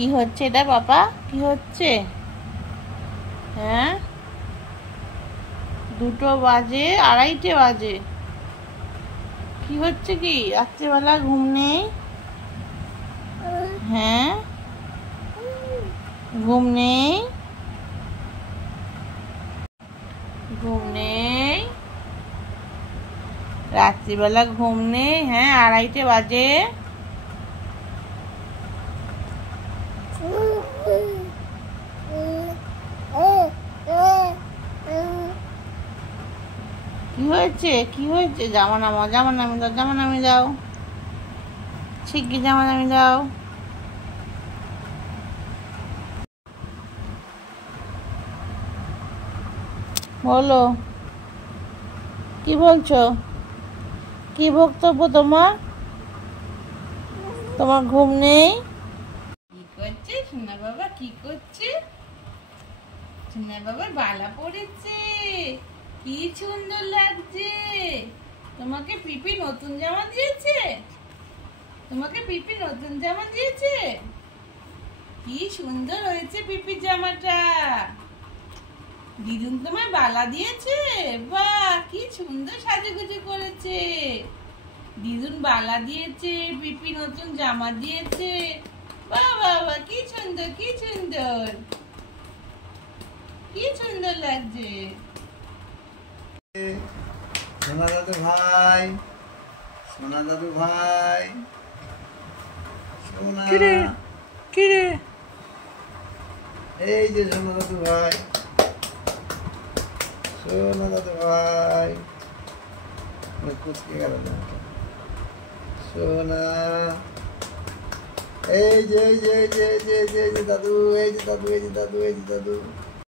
কি হচ্ছে এটা বাবা? কি হচ্ছে? হ্যাঁ, 2টো বাজে, 2:30 বাজে। কি হচ্ছে কি? রাত্রেবেলা ঘুম নেই? হ্যাঁ, ঘুম নেই? ঘুম নেই? রাত্রিবেলা ঘুম নেই? হ্যাঁ, 2:30 বাজে। কি হয়েছে? কি হয়েছে? জামা নামাও, জামা নামিয়ে দাও, জামা নামিয়ে দাও, শিগগির জামা নামিয়ে দাও। বলো, কি বলছো? কি বক্তব্য তোমার? তোমার ঘুম নেই? কি করছে সোনা বাবা? কি করছে? সোনা বাবার বালা পড়েছে, কি সুন্দর লাগছে। তোমাকে পিপি নতুন জামা দিয়েছে? তোমাকে পিপি নতুন জামা দিয়েছে? কি সুন্দর হয়েছে পিপির জামাটা। দিদুন তোমায় বালা দিয়েছে? বাহ, কি সুন্দর সাজুগুজু করেছে। দিদুন বালা দিয়েছে, পিপি নতুন জামা দিয়েছে। বাহ বাহ বাহ, কি সুন্দর, কি সুন্দর, কি সুন্দর লাগছে। সোনা দাদু ভাই, সোনা দাদু ভাই, সোনা। কিরে? এই যে সোনা দাদু ভাই, সোনা দাদু ভাই, কুচকে গেল সোনা। এই যে এই যে এই যে এই যে এই যে দাদু, এই যে দাদু, এই যে দাদু, এই যে দাদু।